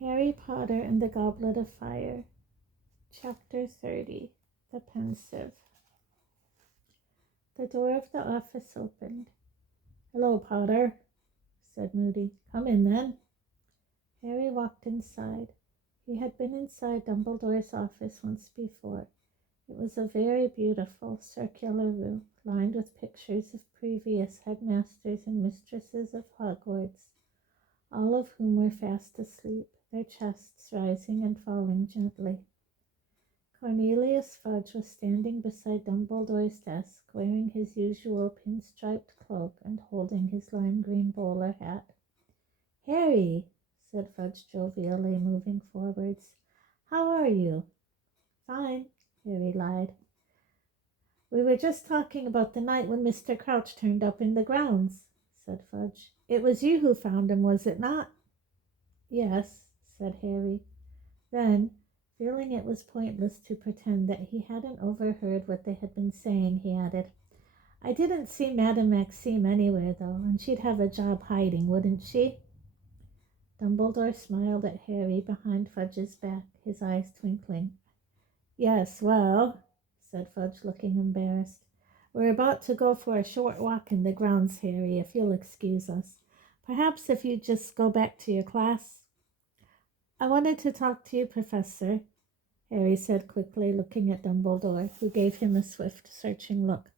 Harry Potter and the Goblet of Fire, Chapter 30, The Pensieve. The door of the office opened. "Hello, Potter," said Moody. "Come in, then." Harry walked inside. He had been inside Dumbledore's office once before. It was a very beautiful circular room, lined with pictures of previous headmasters and mistresses of Hogwarts, all of whom were fast asleep, their chests rising and falling gently. Cornelius Fudge was standing beside Dumbledore's desk, wearing his usual pin-striped cloak and holding his lime-green bowler hat. "Harry," said Fudge jovially, moving forwards. "How are you?" "Fine," Harry lied. "We were just talking about the night when Mr. Crouch turned up in the grounds," said Fudge. "It was you who found him, was it not?" "Yes," said Harry. Then, feeling it was pointless to pretend that he hadn't overheard what they had been saying, he added, "I didn't see Madame Maxime anywhere, though, and she'd have a job hiding, wouldn't she?" Dumbledore smiled at Harry behind Fudge's back, his eyes twinkling. "Yes, well," said Fudge, looking embarrassed, "we're about to go for a short walk in the grounds, Harry, if you'll excuse us. Perhaps if you'd just go back to your class." "I wanted to talk to you, Professor," Harry said quickly, looking at Dumbledore, who gave him a swift, searching look.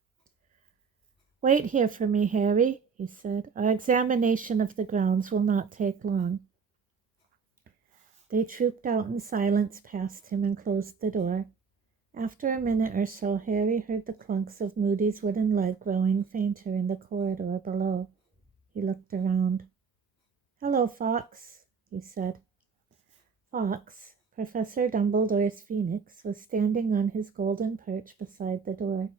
"Wait here for me, Harry," he said. "Our examination of the grounds will not take long." They trooped out in silence past him and closed the door. After a minute or so, Harry heard the clunks of Moody's wooden leg growing fainter in the corridor below. He looked around. "Hello, Fawkes," he said. Fawkes, Professor Dumbledore's phoenix, was standing on his golden perch beside the door.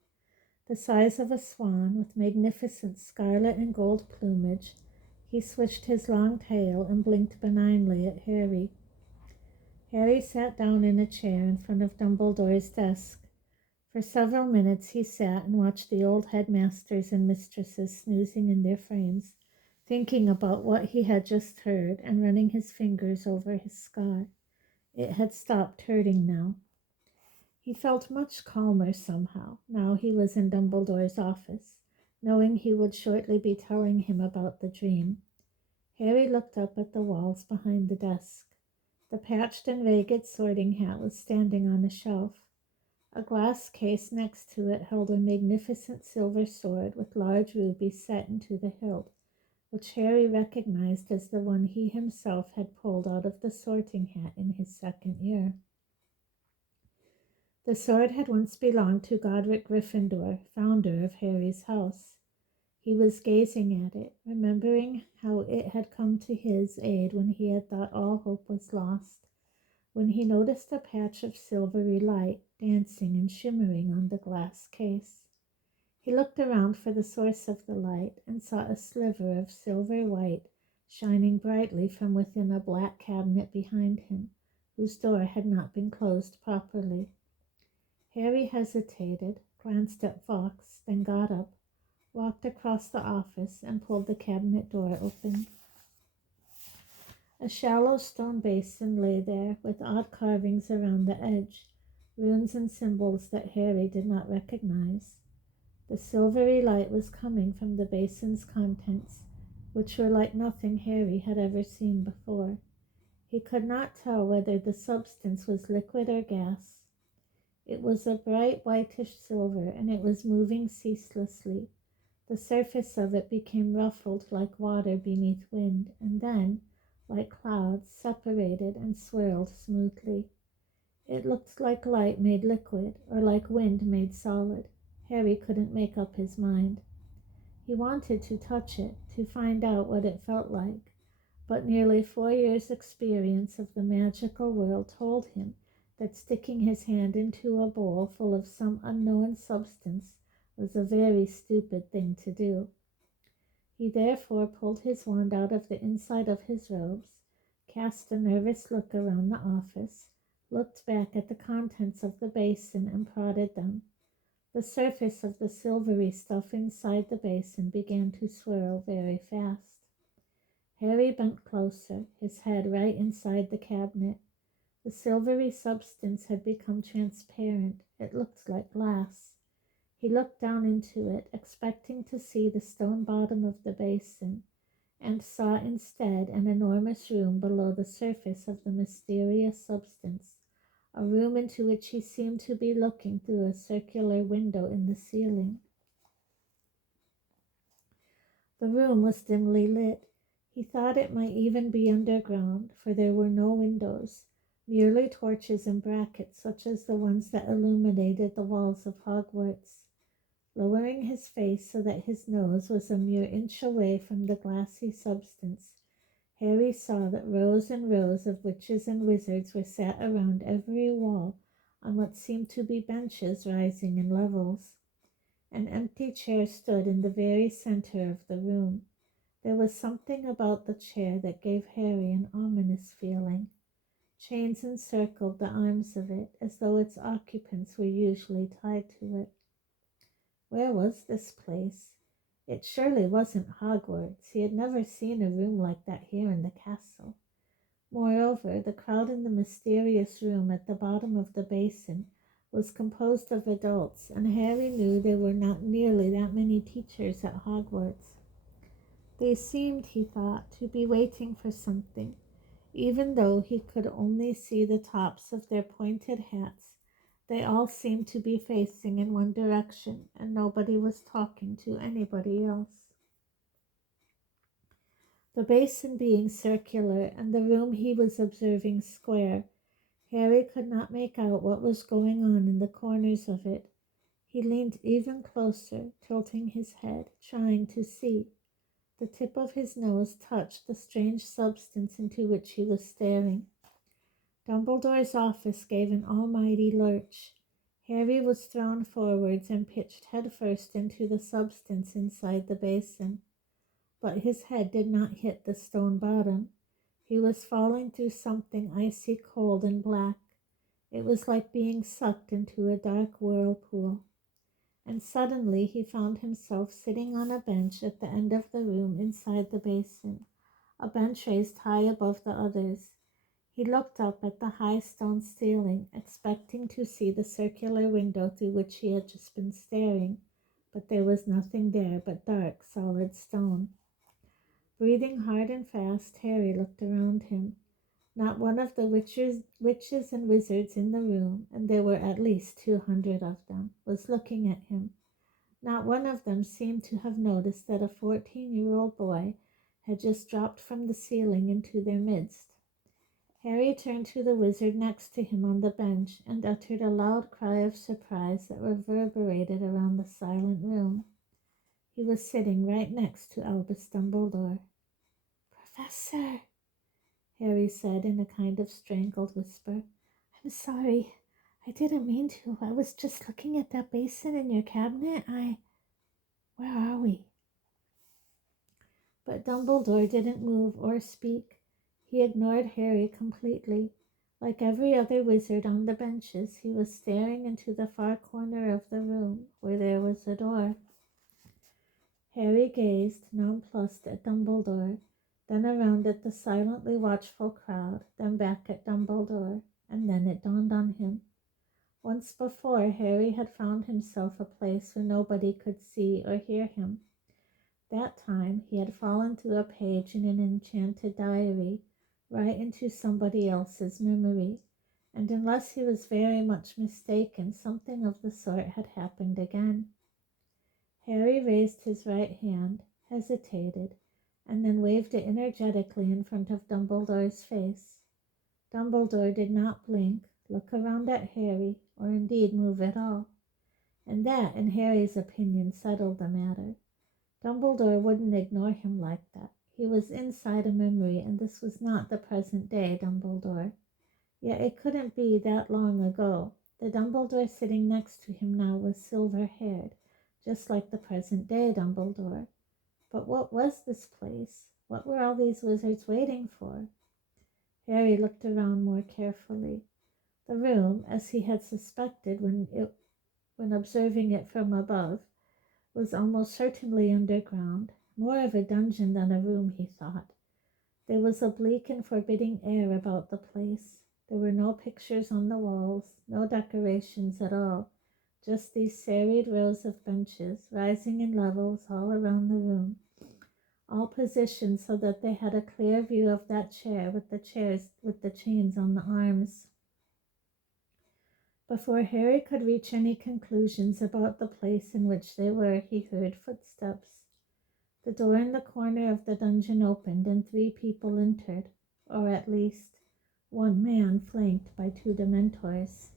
The size of a swan, with magnificent scarlet and gold plumage, he swished his long tail and blinked benignly at Harry. Harry sat down in a chair in front of Dumbledore's desk. For several minutes he sat and watched the old headmasters and mistresses snoozing in their frames, thinking about what he had just heard and running his fingers over his scar. It had stopped hurting now. He felt much calmer somehow, now he was in Dumbledore's office, knowing he would shortly be telling him about the dream. Harry looked up at the walls behind the desk. The patched and ragged sorting hat was standing on a shelf. A glass case next to it held a magnificent silver sword with large rubies set into the hilt, which Harry recognized as the one he himself had pulled out of the sorting hat in his second year. The sword had once belonged to Godric Gryffindor, founder of Harry's house. He was gazing at it, remembering how it had come to his aid when he had thought all hope was lost, when he noticed a patch of silvery light dancing and shimmering on the glass case. He looked around for the source of the light and saw a sliver of silver white shining brightly from within a black cabinet behind him, whose door had not been closed properly. Harry hesitated, glanced at Fawkes, then got up, walked across the office, and pulled the cabinet door open. A shallow stone basin lay there, with odd carvings around the edge, runes and symbols that Harry did not recognize. The silvery light was coming from the basin's contents, which were like nothing Harry had ever seen before. He could not tell whether the substance was liquid or gas. It was a bright whitish silver, and it was moving ceaselessly. The surface of it became ruffled like water beneath wind, and then, like clouds, separated and swirled smoothly. It looked like light made liquid, or like wind made solid. Harry couldn't make up his mind. He wanted to touch it, to find out what it felt like, but nearly 4 years' experience of the magical world told him that sticking his hand into a bowl full of some unknown substance was a very stupid thing to do. He therefore pulled his wand out of the inside of his robes, cast a nervous look around the office, looked back at the contents of the basin and prodded them. The surface of the silvery stuff inside the basin began to swirl very fast. Harry bent closer, his head right inside the cabinet. The silvery substance had become transparent. It looked like glass. He looked down into it, expecting to see the stone bottom of the basin, and saw instead an enormous room below the surface of the mysterious substance, a room into which he seemed to be looking through a circular window in the ceiling. The room was dimly lit. He thought it might even be underground, for there were no windows, merely torches and brackets such as the ones that illuminated the walls of Hogwarts. Lowering his face so that his nose was a mere inch away from the glassy substance, Harry saw that rows and rows of witches and wizards were sat around every wall on what seemed to be benches rising in levels. An empty chair stood in the very center of the room. There was something about the chair that gave Harry an ominous feeling. Chains encircled the arms of it, as though its occupants were usually tied to it. Where was this place? It surely wasn't Hogwarts. He had never seen a room like that here in the castle. Moreover, the crowd in the mysterious room at the bottom of the basin was composed of adults, and Harry knew there were not nearly that many teachers at Hogwarts. They seemed, he thought, to be waiting for something, even though he could only see the tops of their pointed hats. They all seemed to be facing in one direction, and nobody was talking to anybody else. The basin being circular and the room he was observing square, Harry could not make out what was going on in the corners of it. He leaned even closer, tilting his head, trying to see. The tip of his nose touched the strange substance into which he was staring. Dumbledore's office gave an almighty lurch. Harry was thrown forwards and pitched headfirst into the substance inside the basin. But his head did not hit the stone bottom. He was falling through something icy cold and black. It was like being sucked into a dark whirlpool. And suddenly he found himself sitting on a bench at the end of the room inside the basin, a bench raised high above the others. He looked up at the high stone ceiling, expecting to see the circular window through which he had just been staring, but there was nothing there but dark, solid stone. Breathing hard and fast, Harry looked around him. Not one of the witches and wizards in the room, and there were at least 200 of them, was looking at him. Not one of them seemed to have noticed that a 14-year-old boy had just dropped from the ceiling into their midst. Harry turned to the wizard next to him on the bench and uttered a loud cry of surprise that reverberated around the silent room. He was sitting right next to Albus Dumbledore. "Professor," Harry said in a kind of strangled whisper, "I'm sorry. I didn't mean to. I was just looking at that basin in your cabinet. Where are we?" But Dumbledore didn't move or speak. He ignored Harry completely. Like every other wizard on the benches, he was staring into the far corner of the room where there was a door. Harry gazed, nonplussed, at Dumbledore, then around at the silently watchful crowd, then back at Dumbledore, and then it dawned on him. Once before, Harry had found himself a place where nobody could see or hear him. That time, he had fallen through a page in an enchanted diary, right into somebody else's memory, and unless he was very much mistaken, something of the sort had happened again. Harry raised his right hand, hesitated, and then waved it energetically in front of Dumbledore's face. Dumbledore did not blink, look around at Harry, or indeed move at all. And that, in Harry's opinion, settled the matter. Dumbledore wouldn't ignore him like that. He was inside a memory, and this was not the present day Dumbledore. Yet it couldn't be that long ago. The Dumbledore sitting next to him now was silver-haired, just like the present day Dumbledore. But what was this place? What were all these wizards waiting for? Harry looked around more carefully. The room, as he had suspected when observing it from above, was almost certainly underground, more of a dungeon than a room, he thought. There was a bleak and forbidding air about the place. There were no pictures on the walls, no decorations at all, just these serried rows of benches, rising in levels all around the room, all positioned so that they had a clear view of that chair with the chains on the arms. Before Harry could reach any conclusions about the place in which they were, he heard footsteps. The door in the corner of the dungeon opened, and 3 people entered, or at least 1 man flanked by 2 Dementors.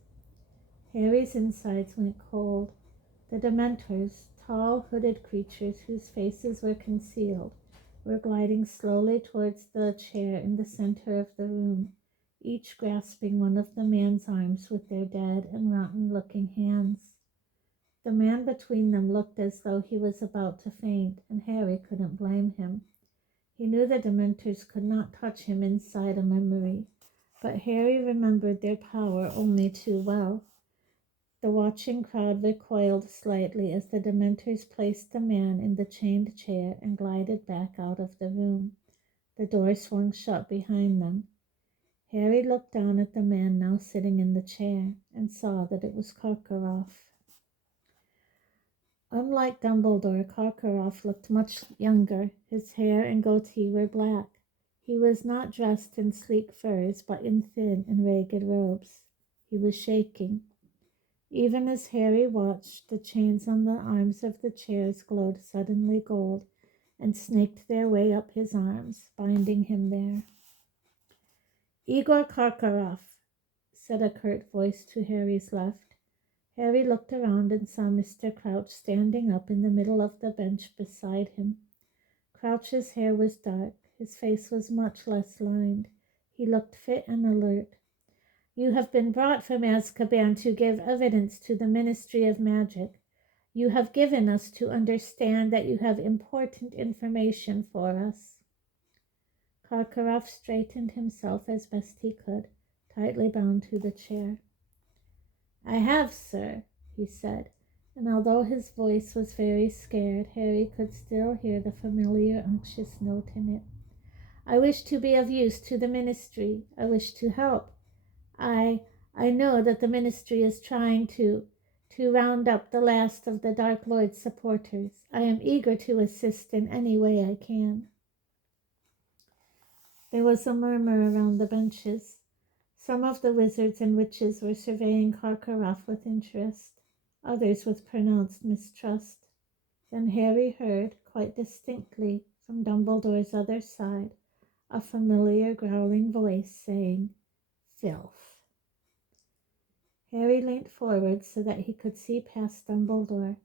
Harry's insides went cold. The Dementors, tall, hooded creatures whose faces were concealed, were gliding slowly towards the chair in the center of the room, each grasping one of the man's arms with their dead and rotten-looking hands. The man between them looked as though he was about to faint, and Harry couldn't blame him. He knew the Dementors could not touch him inside a memory, but Harry remembered their power only too well. The watching crowd recoiled slightly as the Dementors placed the man in the chained chair and glided back out of the room. The door swung shut behind them. Harry looked down at the man now sitting in the chair and saw that it was Karkaroff. Unlike Dumbledore, Karkaroff looked much younger. His hair and goatee were black. He was not dressed in sleek furs, but in thin and ragged robes. He was shaking. Even as Harry watched, the chains on the arms of the chairs glowed suddenly gold and snaked their way up his arms, binding him there. "Igor Karkaroff," said a curt voice to Harry's left. Harry looked around and saw Mr. Crouch standing up in the middle of the bench beside him. Crouch's hair was dark. His face was much less lined. He looked fit and alert. "You have been brought from Azkaban to give evidence to the Ministry of Magic. You have given us to understand that you have important information for us." Karkaroff straightened himself as best he could, tightly bound to the chair. "I have, sir," he said, and although his voice was very scared, Harry could still hear the familiar anxious note in it. "I wish to be of use to the Ministry. I wish to help. I know that the Ministry is trying to round up the last of the Dark Lord's supporters. I am eager to assist in any way I can." There was a murmur around the benches. Some of the wizards and witches were surveying Karkaroff with interest, others with pronounced mistrust. Then Harry heard, quite distinctly, from Dumbledore's other side, a familiar growling voice saying, "Filth." Harry leaned forward so that he could see past Dumbledore.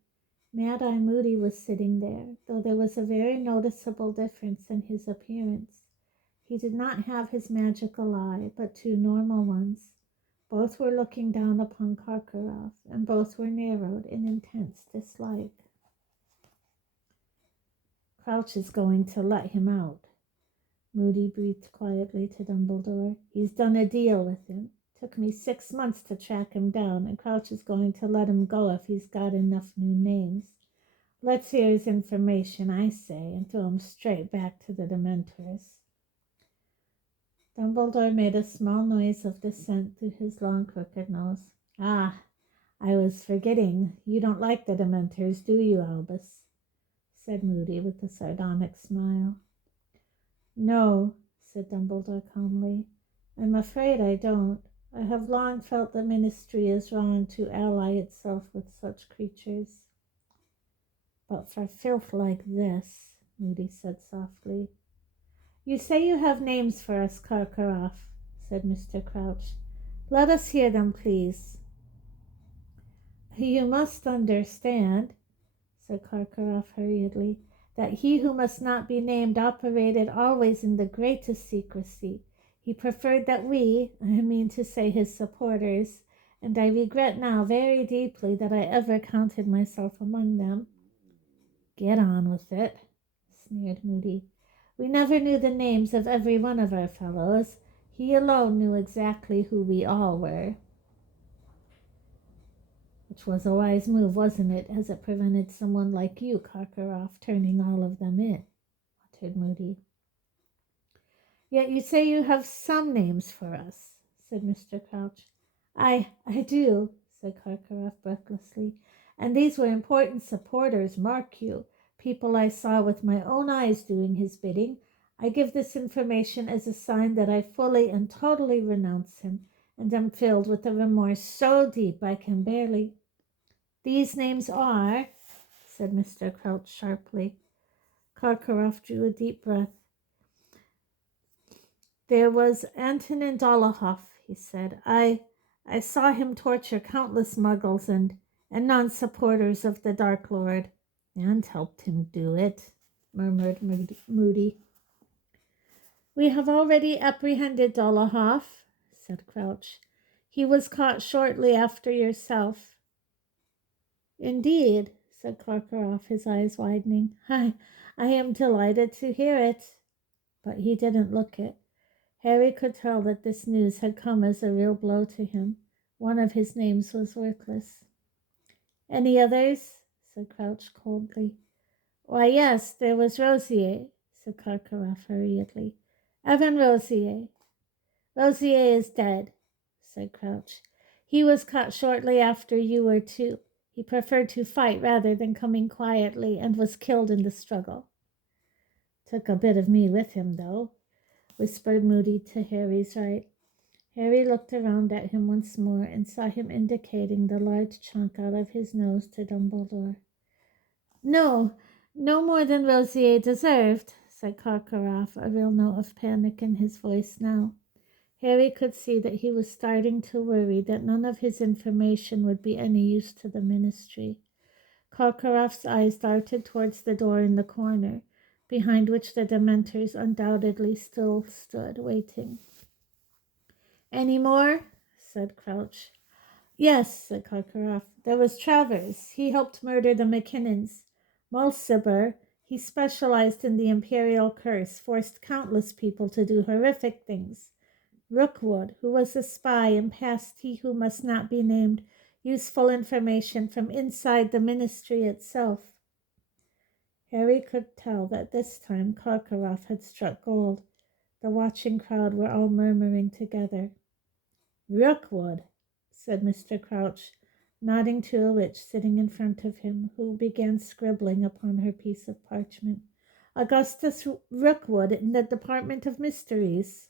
Mad-Eye Moody was sitting there, though there was a very noticeable difference in his appearance. He did not have his magical eye, but 2 normal ones. Both were looking down upon Karkaroff, and both were narrowed in intense dislike. "Crouch is going to let him out," Moody breathed quietly to Dumbledore. "He's done a deal with him. Took me 6 months to track him down, and Crouch is going to let him go if he's got enough new names. Let's hear his information, I say, and throw him straight back to the Dementors." Dumbledore made a small noise of dissent through his long crooked nose. "Ah, I was forgetting. You don't like the Dementors, do you, Albus?" said Moody with a sardonic smile. "No," said Dumbledore calmly. "I'm afraid I don't. I have long felt the Ministry is wrong to ally itself with such creatures." "But for filth like this," Moody said softly. "You say you have names for us, Karkaroff," said Mr. Crouch. "Let us hear them, please." "You must understand," said Karkaroff hurriedly, "that he who must not be named operated always in the greatest secrecy. He preferred that I mean to say his supporters, and I regret now very deeply that I ever counted myself among them." "Get on with it," sneered Moody. "We never knew the names of every one of our fellows. He alone knew exactly who we all were." "Which was a wise move, wasn't it, as it prevented someone like you, Karkaroff, turning all of them in," muttered Moody. Yet you say you have some names for us, said Mr. Crouch. I do, said Karkaroff breathlessly. And these were important supporters, mark you, people I saw with my own eyes doing his bidding. I give this information as a sign that I fully and totally renounce him, and am filled with a remorse so deep I can barely. These names are, said Mr. Crouch sharply. Karkaroff drew a deep breath. There was Antonin Dolohoff, he said. I saw him torture countless muggles and non-supporters of the Dark Lord, and helped him do it, murmured Moody. We have already apprehended Dolohoff, said Crouch. He was caught shortly after yourself. Indeed, said Karkaroff, his eyes widening. I am delighted to hear it. But he didn't look it. Harry could tell that this news had come as a real blow to him. One of his names was worthless. Any others? Said Crouch coldly. Why, yes, there was Rosier, said Karkaroff hurriedly. Evan Rosier. Rosier is dead, said Crouch. He was caught shortly after you were too. He preferred to fight rather than coming quietly, and was killed in the struggle. Took a bit of me with him, though, whispered Moody to Harry's right. Harry looked around at him once more and saw him indicating the large chunk out of his nose to Dumbledore. No more than Rosier deserved, said Karkaroff, a real note of panic in his voice now. Harry could see that he was starting to worry that none of his information would be any use to the Ministry. Karkaroff's eyes darted towards the door in the corner, behind which the Dementors undoubtedly still stood, waiting. Any more? Said Crouch. Yes, said Karkaroff. There was Travers. He helped murder the McKinnons. Mulciber, he specialized in the Imperial Curse, forced countless people to do horrific things. Rookwood, who was a spy and passed he who must not be named useful information from inside the Ministry itself. Harry could tell that this time Karkaroff had struck gold. The watching crowd were all murmuring together. Rookwood, said Mr. Crouch, nodding to a witch sitting in front of him, who began scribbling upon her piece of parchment. Augustus Rookwood in the Department of Mysteries.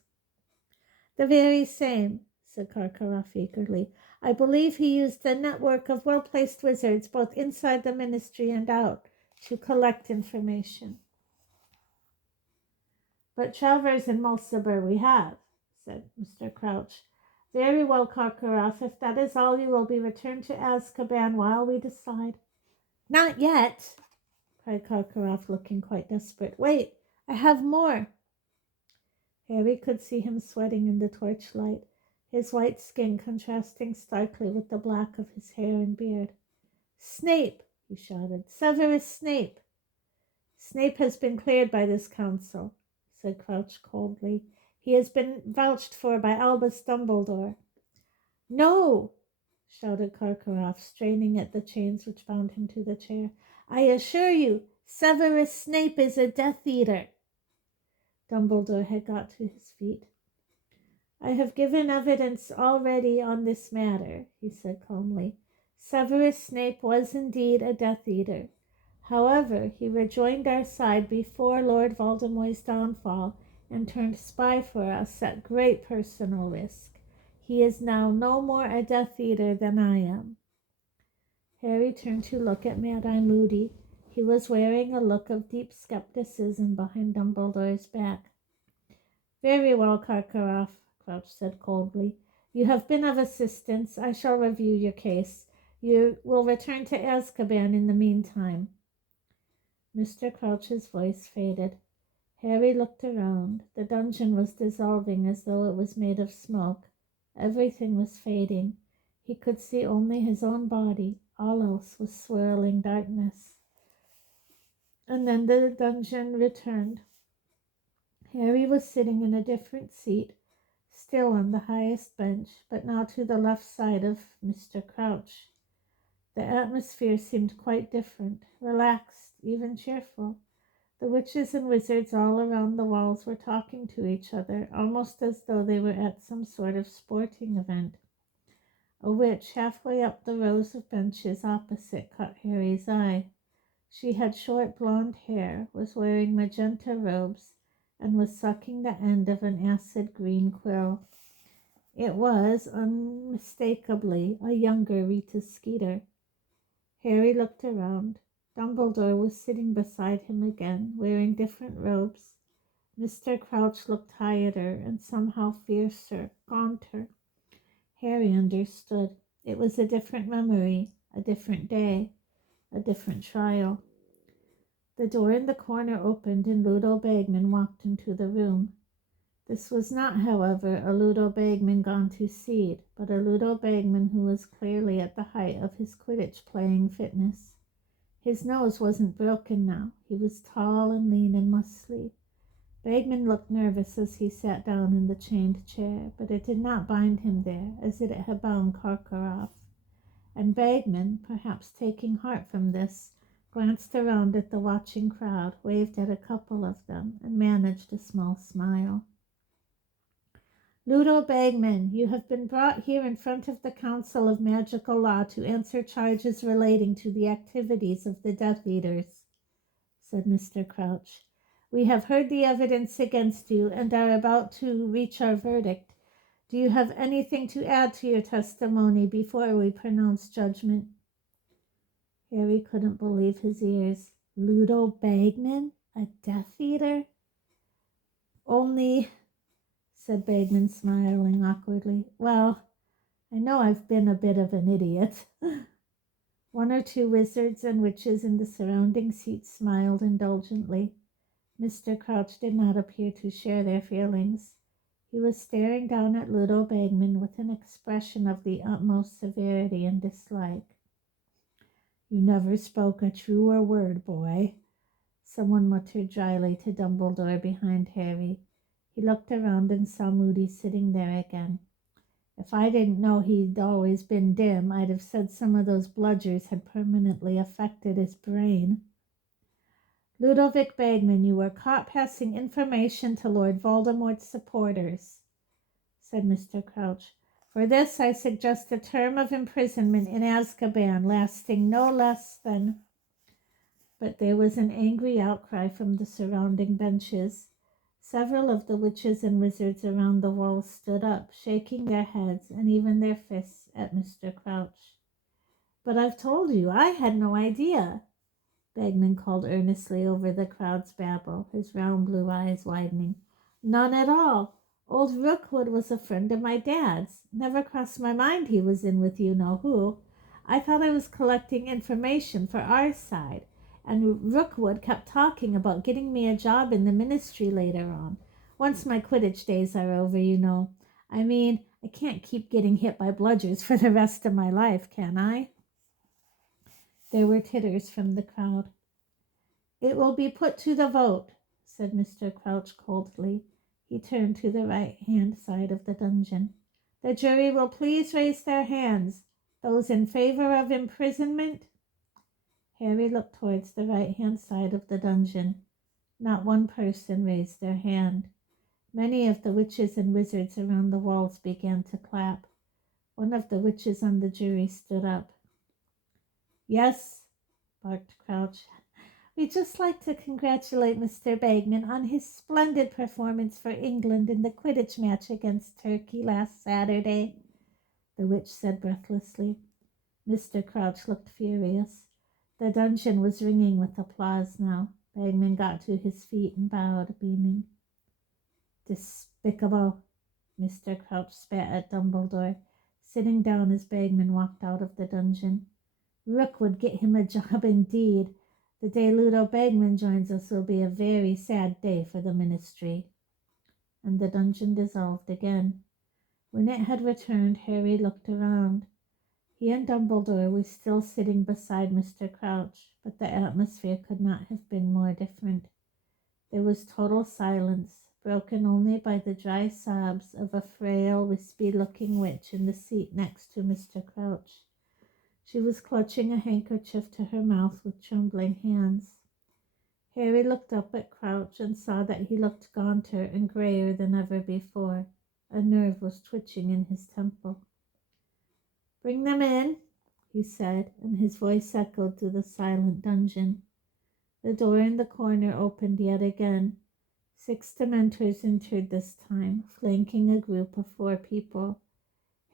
The very same, said Karkaroff eagerly. I believe he used a network of well-placed wizards both inside the Ministry and out to collect information. But Travers and Mulciber we have, said Mr. Crouch. Very well, Karkaroff. If that is all, you will be returned to Azkaban while we decide. Not yet, cried Karkaroff, looking quite desperate. Wait, I have more. Harry could see him sweating in the torchlight, his white skin contrasting starkly with the black of his hair and beard. Snape, he shouted. Severus Snape. Snape has been cleared by this council, said Crouch coldly. He has been vouched for by Albus Dumbledore. No, shouted Karkaroff, straining at the chains which bound him to the chair. I assure you, Severus Snape is a Death Eater. Dumbledore had got to his feet. I have given evidence already on this matter, he said calmly. Severus Snape was indeed a Death Eater. However, he rejoined our side before Lord Voldemort's downfall and turned spy for us at great personal risk. He is now no more a Death Eater than I am. Harry turned to look at Mad-Eye Moody. He was wearing a look of deep skepticism behind Dumbledore's back. Very well, Karkaroff, Crouch said coldly. You have been of assistance. I shall review your case. You will return to Azkaban in the meantime. Mr. Crouch's voice faded. Harry looked around. The dungeon was dissolving as though it was made of smoke. Everything was fading. He could see only his own body. All else was swirling darkness. And then the dungeon returned. Harry was sitting in a different seat, still on the highest bench, but now to the left side of Mr. Crouch. The atmosphere seemed quite different, relaxed, even cheerful. The witches and wizards all around the walls were talking to each other, almost as though they were at some sort of sporting event. A witch halfway up the rows of benches opposite caught Harry's eye. She had short blonde hair, was wearing magenta robes, and was sucking the end of an acid green quill. It was, unmistakably, a younger Rita Skeeter. Harry looked around. Dumbledore was sitting beside him again, wearing different robes. Mr. Crouch looked tireder and somehow fiercer, gaunter. Harry understood. It was a different memory, a different day, a different trial. The door in the corner opened and Ludo Bagman walked into the room. This was not, however, a Ludo Bagman gone to seed, but a Ludo Bagman who was clearly at the height of his Quidditch playing fitness. His nose wasn't broken now. He was tall and lean and muscly. Bagman looked nervous as he sat down in the chained chair, but it did not bind him there, as it had bound Karkaroff. And Bagman, perhaps taking heart from this, glanced around at the watching crowd, waved at a couple of them, and managed a small smile. Ludo Bagman, you have been brought here in front of the Council of Magical Law to answer charges relating to the activities of the Death Eaters, said Mr. Crouch. We have heard the evidence against you and are about to reach our verdict. Do you have anything to add to your testimony before we pronounce judgment? Harry couldn't believe his ears. Ludo Bagman? A Death Eater? Only, said Bagman, smiling awkwardly. Well, I know I've been a bit of an idiot. One or two wizards and witches in the surrounding seats smiled indulgently. Mr. Crouch did not appear to share their feelings. He was staring down at Ludo Bagman with an expression of the utmost severity and dislike. You never spoke a truer word, boy, someone muttered dryly to Dumbledore behind Harry. He looked around and saw Moody sitting there again. If I didn't know he'd always been dim, I'd have said some of those bludgers had permanently affected his brain. Ludovic Bagman, you were caught passing information to Lord Voldemort's supporters, said Mr. Crouch. For this, I suggest a term of imprisonment in Azkaban lasting no less than... But there was an angry outcry from the surrounding benches. Several of the witches and wizards around the walls stood up, shaking their heads and even their fists at Mr. Crouch. But I've told you, I had no idea, Bagman called earnestly over the crowd's babble, his round blue eyes widening. None at all. Old Rookwood was a friend of my dad's. Never crossed my mind he was in with you-know-who. I thought I was collecting information for our side, and Rookwood kept talking about getting me a job in the ministry later on. Once my Quidditch days are over, you know. I mean, I can't keep getting hit by bludgers for the rest of my life, can I? There were titters from the crowd. It will be put to the vote, said Mr. Crouch coldly. He turned to the right-hand side of the dungeon. The jury will please raise their hands. Those in favor of imprisonment? Harry looked towards the right-hand side of the dungeon. Not one person raised their hand. Many of the witches and wizards around the walls began to clap. One of the witches on the jury stood up. Yes, barked Crouch. We'd just like to congratulate Mr. Bagman on his splendid performance for England in the Quidditch match against Turkey last Saturday, the witch said breathlessly. Mr. Crouch looked furious. The dungeon was ringing with applause now. Bagman got to his feet and bowed, beaming. Despicable, Mr. Crouch spat at Dumbledore, sitting down as Bagman walked out of the dungeon. Rook would get him a job indeed. The day Ludo Bagman joins us will be a very sad day for the ministry. And the dungeon dissolved again. When it had returned, Harry looked around. He and Dumbledore were still sitting beside Mr. Crouch, but the atmosphere could not have been more different. There was total silence, broken only by the dry sobs of a frail, wispy-looking witch in the seat next to Mr. Crouch. She was clutching a handkerchief to her mouth with trembling hands. Harry looked up at Crouch and saw that he looked gaunter and grayer than ever before. A nerve was twitching in his temple. "Bring them in," he said, and his voice echoed through the silent dungeon. The door in the corner opened yet again. 6 Dementors entered this time, flanking a group of 4 people.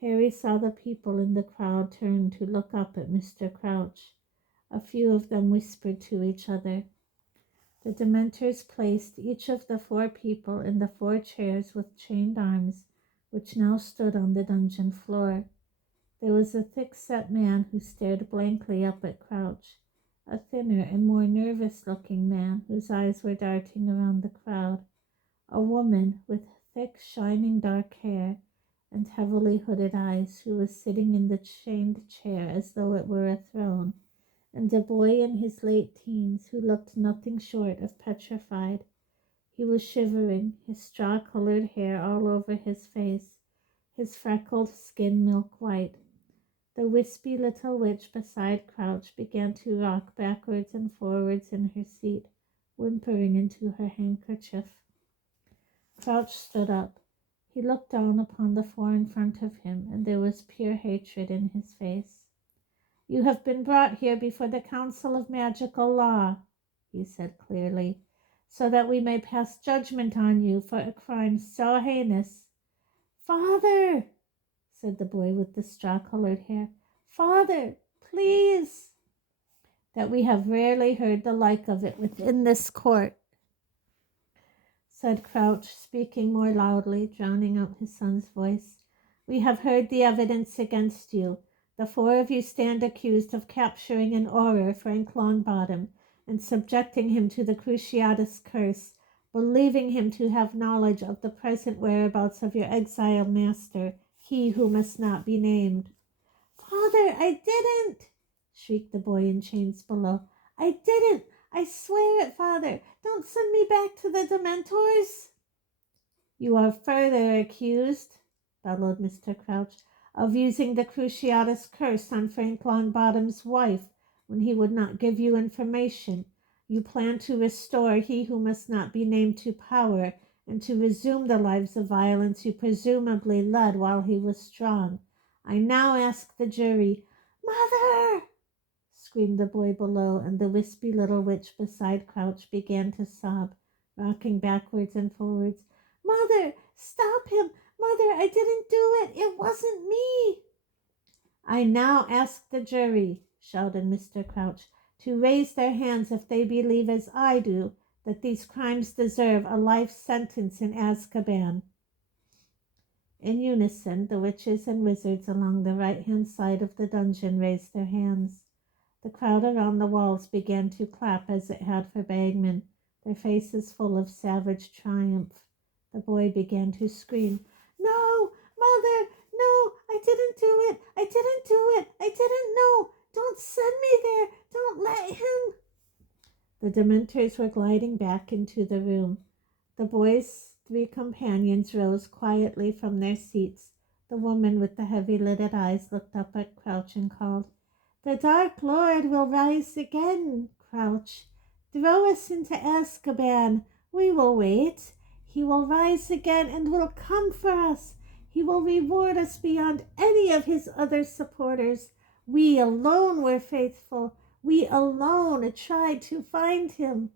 Harry saw the people in the crowd turn to look up at Mr. Crouch. A few of them whispered to each other. The Dementors placed each of the 4 people in the 4 chairs with chained arms, which now stood on the dungeon floor. There was a thick-set man who stared blankly up at Crouch, a thinner and more nervous-looking man whose eyes were darting around the crowd, a woman with thick, shining dark hair and heavily hooded eyes who was sitting in the chained chair as though it were a throne, and a boy in his late teens who looked nothing short of petrified. He was shivering, his straw-colored hair all over his face, his freckled skin milk white. The wispy little witch beside Crouch began to rock backwards and forwards in her seat, whimpering into her handkerchief. Crouch stood up. He looked down upon the 4 in front of him, and there was pure hatred in his face. "You have been brought here before the Council of Magical Law," he said clearly, "so that we may pass judgment on you for a crime so heinous." "Father," said the boy with the straw-colored hair, "Father, please." "That we have rarely heard the like of it within this court," said Crouch, speaking more loudly, drowning out his son's voice. "We have heard the evidence against you. The 4 of you stand accused of capturing in Auror Frank Longbottom and subjecting him to the Cruciatus curse, believing him to have knowledge of the present whereabouts of your exiled master, he who must not be named." "Father, I didn't!" shrieked the boy in chains below. "I didn't! I swear it, Father! Don't send me back to the Dementors!" "You are further accused," bellowed Mr. Crouch, "of using the Cruciatus curse on Frank Longbottom's wife when he would not give you information. You plan to restore he who must not be named to power and to resume the lives of violence you presumably led while he was strong. I now ask the jury—" "Mother!" screamed the boy below, and the wispy little witch beside Crouch began to sob, rocking backwards and forwards. "Mother, stop him! Mother, I didn't do it! It wasn't me!" "I now ask the jury," shouted Mr. Crouch, "to raise their hands if they believe, as I do, that these crimes deserve a life sentence in Azkaban." In unison, the witches and wizards along the right-hand side of the dungeon raised their hands. The crowd around the walls began to clap as it had for Bagman, their faces full of savage triumph. The boy began to scream, "No, Mother, no, I didn't do it! I didn't do it! I didn't know! Don't send me there! Don't let him!" The Dementors were gliding back into the room. The boy's 3 companions rose quietly from their seats. The woman with the heavy-lidded eyes looked up at Crouch and called, "The Dark Lord will rise again, Crouch. Throw us into Azkaban. We will wait. He will rise again and will come for us. He will reward us beyond any of his other supporters. We alone were faithful. We alone tried to find him."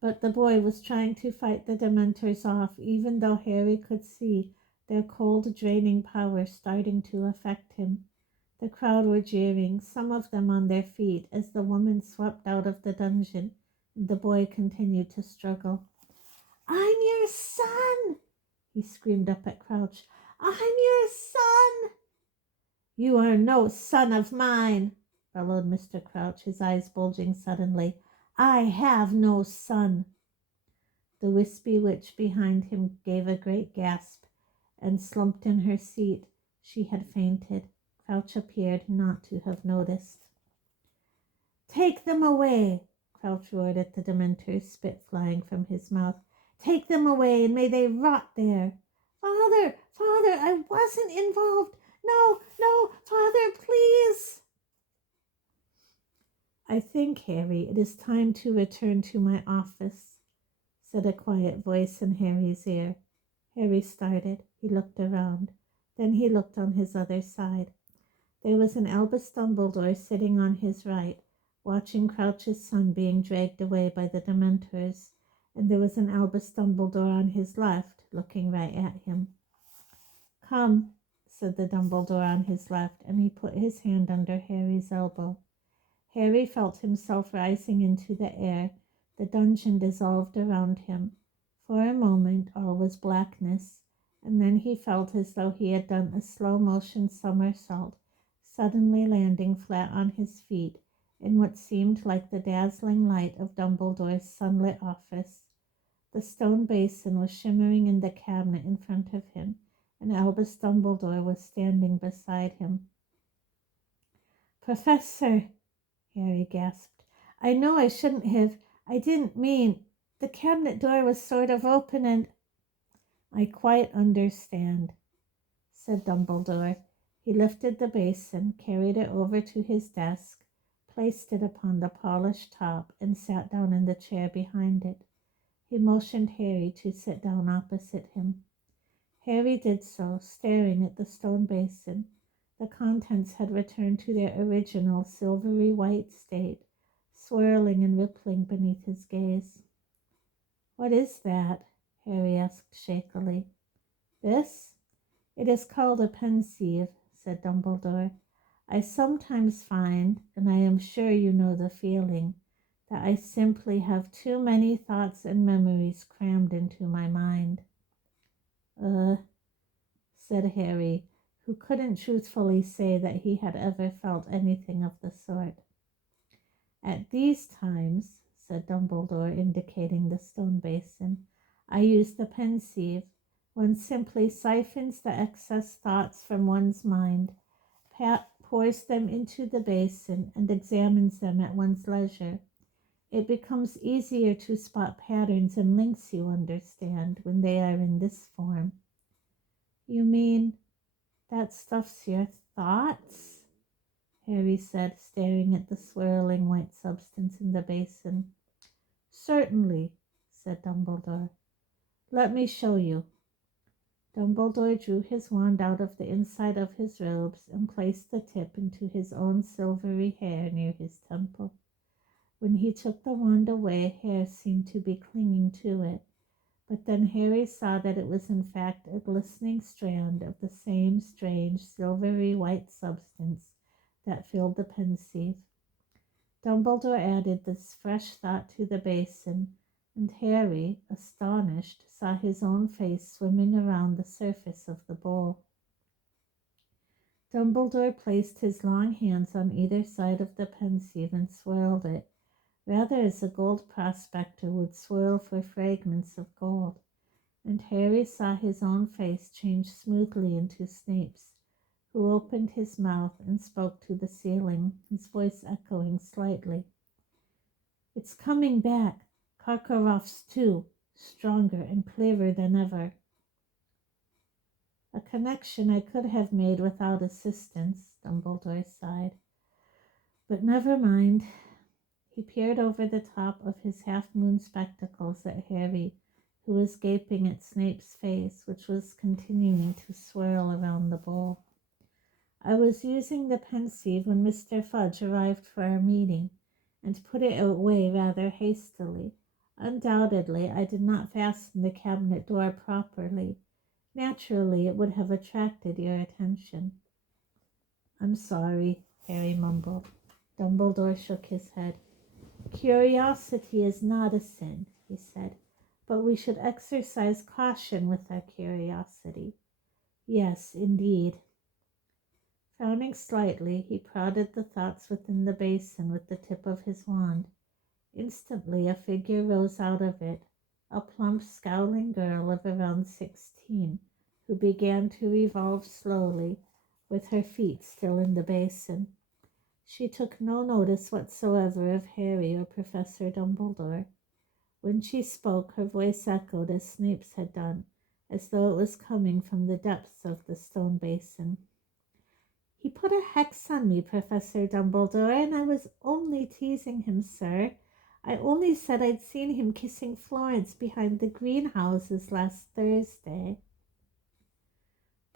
But the boy was trying to fight the Dementors off, even though Harry could see their cold, draining power starting to affect him. The crowd were jeering, some of them on their feet, as the woman swept out of the dungeon, and the boy continued to struggle. "I'm your son!" he screamed up at Crouch. "I'm your son!" "You are no son of mine!" bellowed Mr. Crouch, his eyes bulging suddenly. "I have no son." The wispy witch behind him gave a great gasp and slumped in her seat. She had fainted. Crouch appeared not to have noticed. "Take them away!" Crouch roared at the Dementors, spit flying from his mouth. "Take them away, and may they rot there!" Father, I wasn't involved. No, Father, please!" I think, Harry, it is time to return to my office, said a quiet voice in Harry's ear. Harry started. He looked around. Then he looked on his other side. There was an Albus Dumbledore sitting on his right, watching Crouch's son being dragged away by the Dementors, and there was an Albus Dumbledore on his left, looking right at him. Come, said the Dumbledore on his left, and he put his hand under Harry's elbow. Harry felt himself rising into the air. The dungeon dissolved around him. For a moment all was blackness, and then he felt as though he had done a slow-motion somersault, suddenly landing flat on his feet in what seemed like the dazzling light of Dumbledore's sunlit office. The stone basin was shimmering in the cabinet in front of him, and Albus Dumbledore was standing beside him. Professor, Harry gasped. I know I shouldn't have. I didn't mean. The cabinet door was sort of open and... I quite understand, said Dumbledore. He lifted the basin, carried it over to his desk, placed it upon the polished top, and sat down in the chair behind it. He motioned Harry to sit down opposite him. Harry did so, staring at the stone basin. The contents had returned to their original silvery white state, swirling and rippling beneath his gaze. What is that? Harry asked shakily. This? It is called a pensieve, said Dumbledore. I sometimes find, and I am sure you know the feeling, that I simply have too many thoughts and memories crammed into my mind. Said Harry, who couldn't truthfully say that he had ever felt anything of the sort. At these times, said Dumbledore, indicating the stone basin, I use the pensieve. One simply siphons the excess thoughts from one's mind, pours them into the basin, and examines them at one's leisure. It becomes easier to spot patterns and links, you understand, when they are in this form. You mean that stuff's your thoughts? Harry said, staring at the swirling white substance in the basin. Certainly, said Dumbledore. Let me show you. Dumbledore drew his wand out of the inside of his robes and placed the tip into his own silvery hair near his temple. When he took the wand away, hair seemed to be clinging to it, but then Harry saw that it was in fact a glistening strand of the same strange silvery white substance that filled the pensieve. Dumbledore added this fresh thought to the basin, and Harry, astonished, saw his own face swimming around the surface of the bowl. Dumbledore placed his long hands on either side of the pensieve and swirled it, rather as a gold prospector would swirl for fragments of gold, and Harry saw his own face change smoothly into Snape's, who opened his mouth and spoke to the ceiling, his voice echoing slightly. It's coming back, Karkaroff's too, stronger and clearer than ever. A connection I could have made without assistance, Dumbledore sighed. But never mind. He peered over the top of his half-moon spectacles at Harry, who was gaping at Snape's face, which was continuing to swirl around the bowl. I was using the pensieve when Mr. Fudge arrived for our meeting, and put it away rather hastily. Undoubtedly, I did not fasten the cabinet door properly. Naturally, it would have attracted your attention. I'm sorry, Harry mumbled. Dumbledore shook his head. Curiosity is not a sin, he said, but we should exercise caution with our curiosity. Yes, indeed. Frowning slightly, he prodded the thoughts within the basin with the tip of his wand. Instantly, a figure rose out of it, a plump, scowling girl of around 16, who began to revolve slowly, with her feet still in the basin. She took no notice whatsoever of Harry or Professor Dumbledore. When she spoke, her voice echoed as Snape's had done, as though it was coming from the depths of the stone basin. He put a hex on me, Professor Dumbledore, and I was only teasing him, sir. I only said I'd seen him kissing Florence behind the greenhouses last Thursday.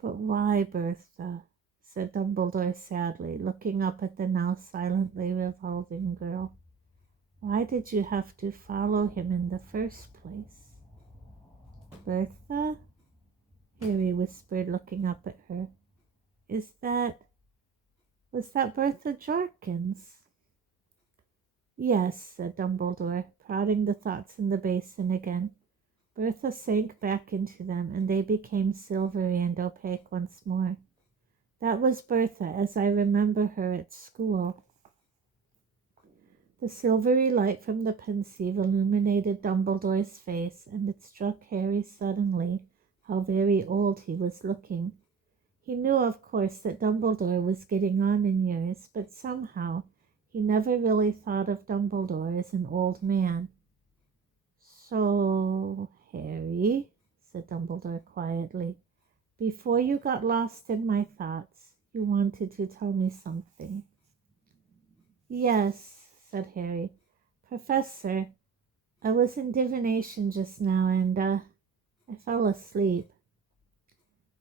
But why, Bertha? Said Dumbledore sadly, looking up at the now silently revolving girl. Why did you have to follow him in the first place? Bertha? Harry whispered, looking up at her. Was that Bertha Jorkins? Yes, said Dumbledore, prodding the thoughts in the basin again. Bertha sank back into them, and they became silvery and opaque once more. That was Bertha, as I remember her at school. The silvery light from the Pensieve illuminated Dumbledore's face, and it struck Harry suddenly how very old he was looking. He knew, of course, that Dumbledore was getting on in years, but somehow he never really thought of Dumbledore as an old man. So, Harry, said Dumbledore quietly, before you got lost in my thoughts, you wanted to tell me something. Yes, said Harry. Professor, I was in divination just now and, I fell asleep.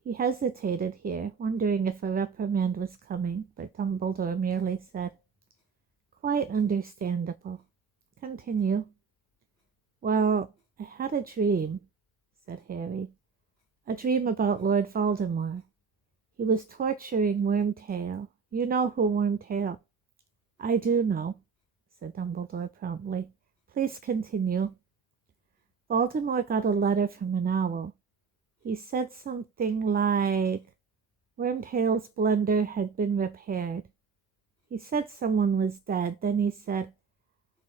He hesitated here, wondering if a reprimand was coming, but Dumbledore merely said, Quite understandable. Continue. Well, I had a dream, said Harry. A dream about Lord Voldemort. He was torturing Wormtail. You know who Wormtail? I do know, said Dumbledore promptly. Please continue. Voldemort got a letter from an owl. He said something like Wormtail's blender had been repaired. He said someone was dead. Then he said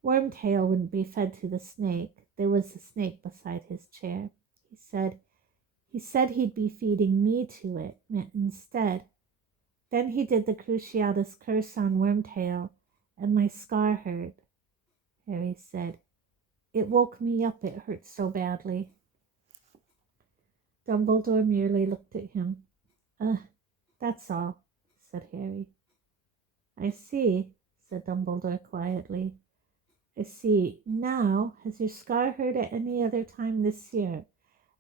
Wormtail wouldn't be fed to the snake. There was a snake beside his chair. He said he'd be feeding me to it instead. Then he did the Cruciatus curse on Wormtail, and my scar hurt. Harry said, It woke me up, it hurt so badly. Dumbledore merely looked at him. That's all, said Harry. I see, said Dumbledore quietly. I see. Now, has your scar hurt at any other time this year,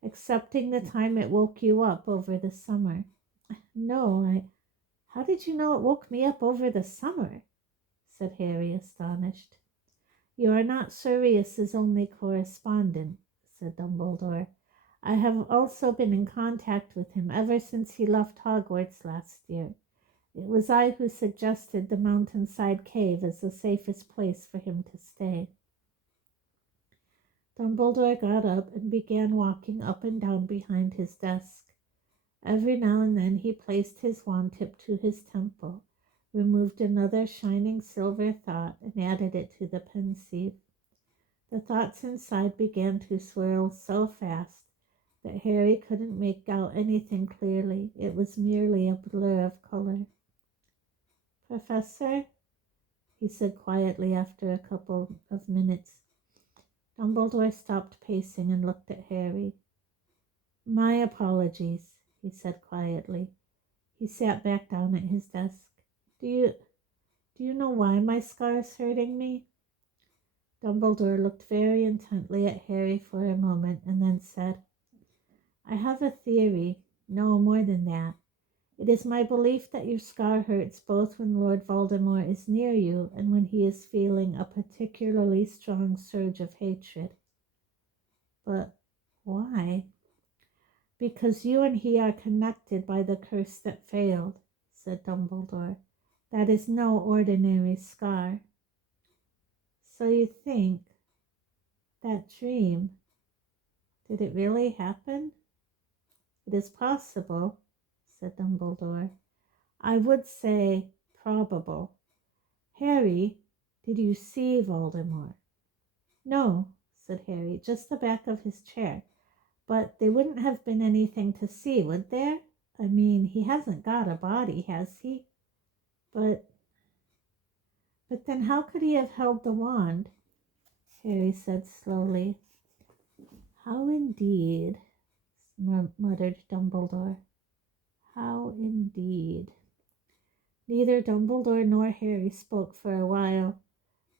excepting the time it woke you up over the summer? No, How did you know it woke me up over the summer? Said Harry, astonished. You are not Sirius's only correspondent, said Dumbledore. I have also been in contact with him ever since he left Hogwarts last year. It was I who suggested the mountainside cave as the safest place for him to stay. Dumbledore got up and began walking up and down behind his desk. Every now and then he placed his wand tip to his temple, removed another shining silver thought, and added it to the Pensieve. The thoughts inside began to swirl so fast that Harry couldn't make out anything clearly. It was merely a blur of color. Professor, he said quietly after a couple of minutes. Dumbledore stopped pacing and looked at Harry. My apologies, he said quietly. He sat back down at his desk. Do you know why my scar is hurting me? Dumbledore looked very intently at Harry for a moment and then said, I have a theory. No, more than that. It is my belief that your scar hurts both when Lord Voldemort is near you and when he is feeling a particularly strong surge of hatred. But why? Because you and he are connected by the curse that failed, said Dumbledore. That is no ordinary scar. So you think that dream, did it really happen? It is possible, said Dumbledore. I would say probable. Harry, did you see Voldemort? No, said Harry, just the back of his chair. But there wouldn't have been anything to see, would there? I mean, he hasn't got a body, has he? But then how could he have held the wand? Harry said slowly. How indeed, muttered Dumbledore. How indeed. Neither Dumbledore nor Harry spoke for a while.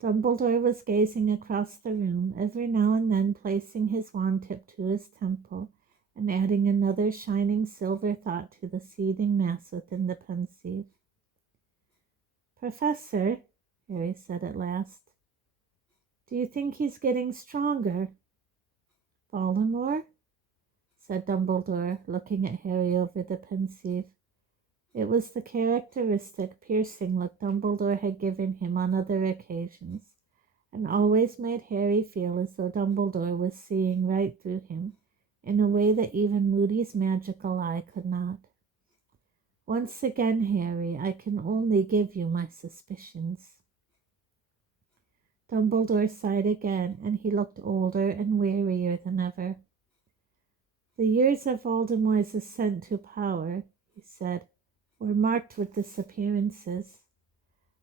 Dumbledore was gazing across the room, every now and then placing his wand tip to his temple and adding another shining silver thought to the seething mass within the Pensieve. "Professor," Harry said at last, "do you think he's getting stronger?" "Voldemort?" said Dumbledore, looking at Harry over the Pensieve. It was the characteristic, piercing look Dumbledore had given him on other occasions, and always made Harry feel as though Dumbledore was seeing right through him in a way that even Moody's magical eye could not. "Once again, Harry, I can only give you my suspicions." Dumbledore sighed again, and he looked older and wearier than ever. "The years of Voldemort's ascent to power," he said, "were marked with disappearances.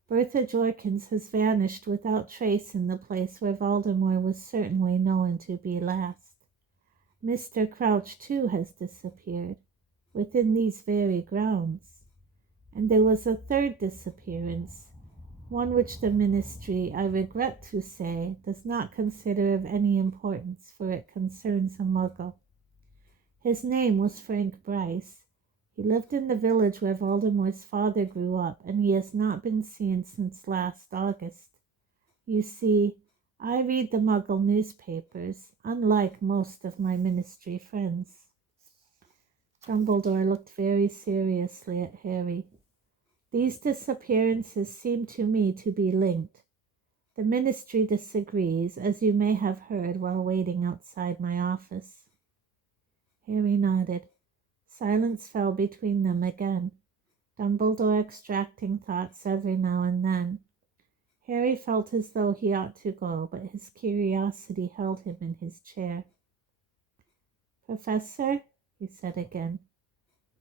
Bertha Jorkins has vanished without trace in the place where Voldemort was certainly known to be last. Mr. Crouch, too, has disappeared, within these very grounds. And there was a third disappearance, one which the Ministry, I regret to say, does not consider of any importance, for it concerns a Muggle. His name was Frank Bryce. He lived in the village where Voldemort's father grew up, and he has not been seen since last August. You see, I read the Muggle newspapers, unlike most of my Ministry friends." Dumbledore looked very seriously at Harry. "These disappearances seem to me to be linked. The Ministry disagrees, as you may have heard while waiting outside my office." Harry nodded. Silence fell between them again, Dumbledore extracting thoughts every now and then. Harry felt as though he ought to go, but his curiosity held him in his chair. "Professor," he said again.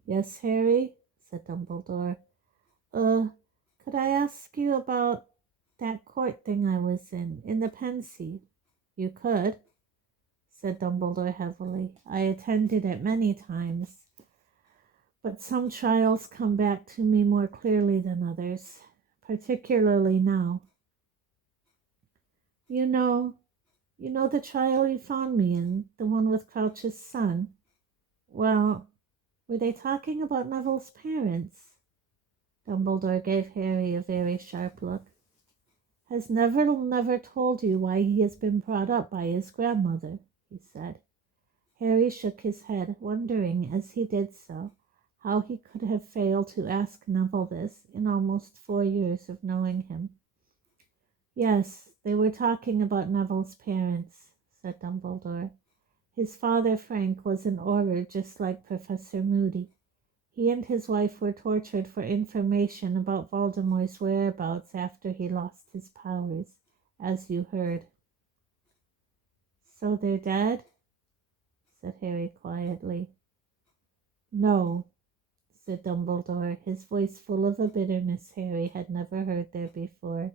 "Yes, Harry," said Dumbledore. Could I ask you about that court thing I was in the Pensieve?" "You could," said Dumbledore heavily. "I attended it many times, but some trials come back to me more clearly than others, particularly now. You know the trial you found me in, the one with Crouch's son? Well, were they talking about Neville's parents?" Dumbledore gave Harry a very sharp look. "Has Neville never told you why he has been brought up by his grandmother?" he said. Harry shook his head, wondering as he did so how he could have failed to ask Neville this in almost 4 years of knowing him. "Yes, they were talking about Neville's parents," said Dumbledore. "His father, Frank, was an Auror just like Professor Moody. He and his wife were tortured for information about Voldemort's whereabouts after he lost his powers, as you heard." "So they're dead?" said Harry quietly. "No," said Dumbledore, his voice full of a bitterness Harry had never heard there before.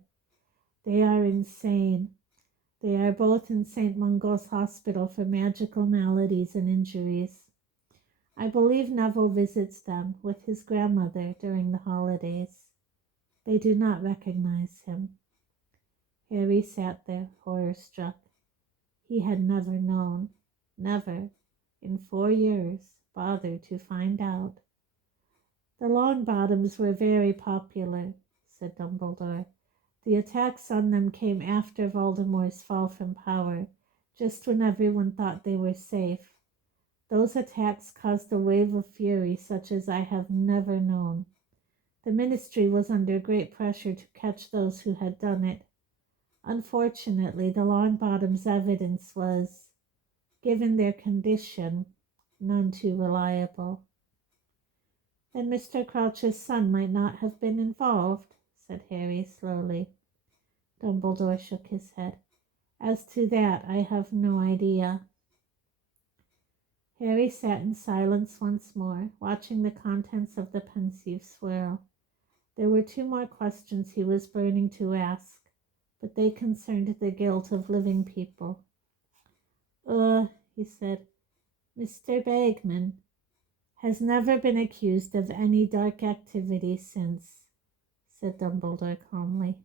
"They are insane. They are both in St. Mungo's Hospital for magical maladies and injuries. I believe Neville visits them with his grandmother during the holidays. They do not recognize him." Harry sat there, horror-struck. He had never known, never, in 4 years, bothered to find out. "The Longbottoms were very popular," said Dumbledore. "The attacks on them came after Voldemort's fall from power, just when everyone thought they were safe. Those attacks caused a wave of fury such as I have never known. The Ministry was under great pressure to catch those who had done it. Unfortunately, the Longbottoms' evidence was, given their condition, none too reliable." "Then Mr. Crouch's son might not have been involved," said Harry slowly. Dumbledore shook his head. "As to that, I have no idea." Harry sat in silence once more, watching the contents of the Pensieve swirl. There were 2 more questions he was burning to ask, but they concerned the guilt of living people. He said, "Mr. Bagman has never been accused of any dark activity since." said Dumbledore calmly.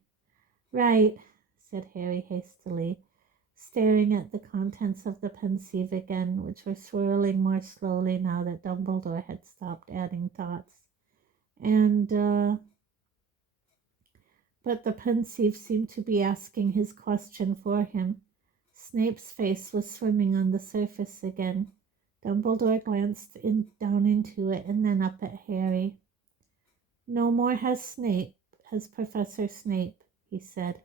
Right, said Harry hastily, staring at the contents of the Pensieve again, which were swirling more slowly now that Dumbledore had stopped adding thoughts. But the Pensieve seemed to be asking his question for him. Snape's face was swimming on the surface again. Dumbledore glanced down into it and then up at Harry. No more has Professor Snape, he said.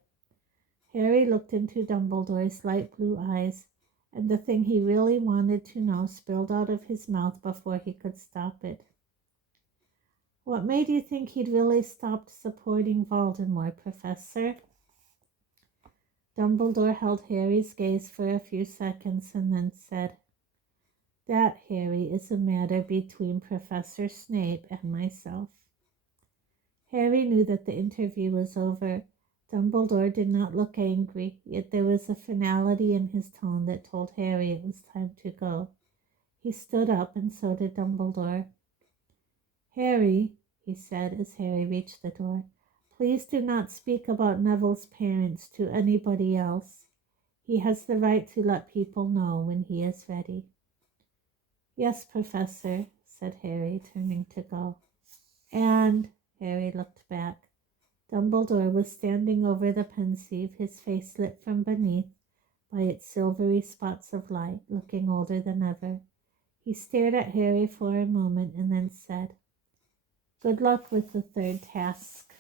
Harry looked into Dumbledore's light blue eyes, and the thing he really wanted to know spilled out of his mouth before he could stop it. What made you think he'd really stopped supporting Voldemort, Professor? Dumbledore held Harry's gaze for a few seconds and then said, That, Harry, is a matter between Professor Snape and myself. Harry knew that the interview was over. Dumbledore did not look angry, yet there was a finality in his tone that told Harry it was time to go. He stood up, and so did Dumbledore. Harry, he said as Harry reached the door, please do not speak about Neville's parents to anybody else. He has the right to let people know when he is ready. Yes, Professor, said Harry, turning to go. And Harry looked back. Dumbledore was standing over the Pensieve, his face lit from beneath by its silvery spots of light, looking older than ever. He stared at Harry for a moment and then said, Good luck with the third task.